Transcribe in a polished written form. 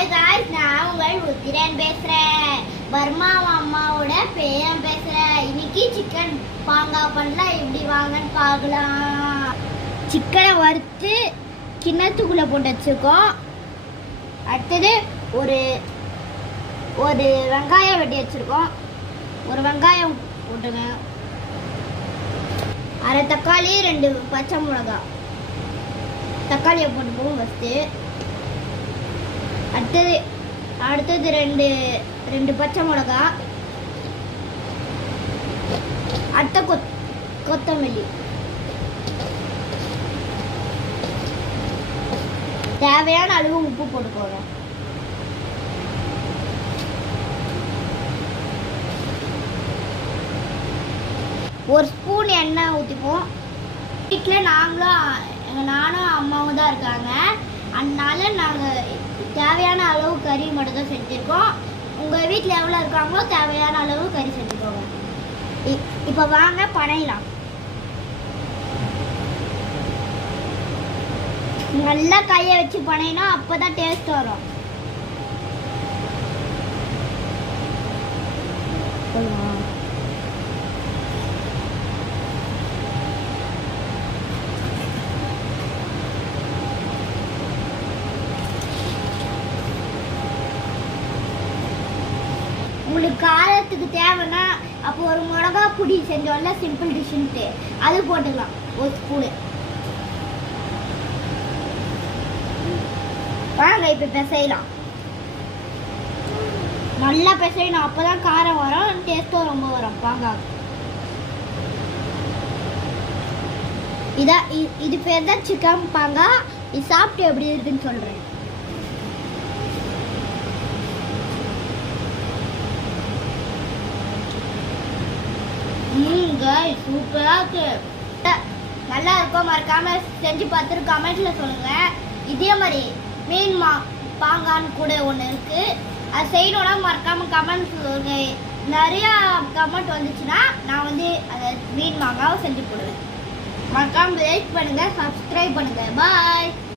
Hi guys, நான் உங்கள் உத்திரன் பேசுகிறேன். பர்மா அம்மாவோட பேரன் பேசுகிறேன். இன்னைக்கு சிக்கன் பாங்கா பண்ணலாம், எப்படி வாங்கன்னு பார்க்கலாம். சிக்கனை வறுத்து கிண்ணத்துக்குள்ளே போட்டு வச்சுருக்கோம். அடுத்தது ஒரு ஒரு வெங்காயம் வெட்டி வச்சுருக்கோம். ஒரு வெங்காயம் போட்டுங்க. அரை தக்காளி, 2 பச்சை மிளகாய். தக்காளியை போட்டுப்போம் ஃபஸ்ட்டு. அடுத்தது ரெண்டு பச்சை மிளகா. அடுத்த கொத்தமல்லி. தேவையான அளவு உப்பு போட்டுக்கோங்க. ஒரு ஸ்பூன் எண்ணெய் ஊற்றிப்போம். வீட்டில் நானும் அம்மாவும் தான் இருக்காங்க. அதனால நாங்கள் தேவையான அளவு கறி மட்டும் தான் செஞ்சுருக்கோம். உங்கள் வீட்டில் எவ்வளோ இருக்காங்களோ தேவையான அளவு கறி செஞ்சுக்கோங்க. இப்போ வாங்க பனையலாம். நல்லா கையை வச்சு பனையினா அப்போ தான் டேஸ்ட் வரும். உங்களுக்கு காரத்துக்கு தேவைன்னா அப்போ ஒரு மிளகா பொடி செஞ்சோம்ல, சிம்பிள் டிஷ்ஷுன்ட்டு, அது போட்டுக்கலாம் ஒரு ஸ்பூனு. வாங்க இப்போ பிசையலாம். நல்லா பிசையணும், அப்போ தான் காரம் வரும், டேஸ்ட்டும் ரொம்ப வரும். வாங்க, இது பேர் தான் சிக்கன் பாங்கா. இது சாப்பிட்டு எப்படி இருக்குன்னு சொல்கிறேன். சூப்பரா இருக்கு, நல்லா இருக்கும். மறக்காம செஞ்சு பார்த்துட்டு கமெண்ட்ல சொல்லுங்க. இதே மாதிரி மீன் பாங்கான்னு கூட ஒன்று இருக்கு, அது செய்யணும்னா மறக்காம கமெண்ட் சொல்லுங்க. நிறைய கமெண்ட் வந்துச்சுன்னா நான் அதை மீன் மாங்காவை செஞ்சு போடுவேன். மறக்காம லைக் பண்ணுங்க, சப்ஸ்கிரைப் பண்ணுங்க. பாய்.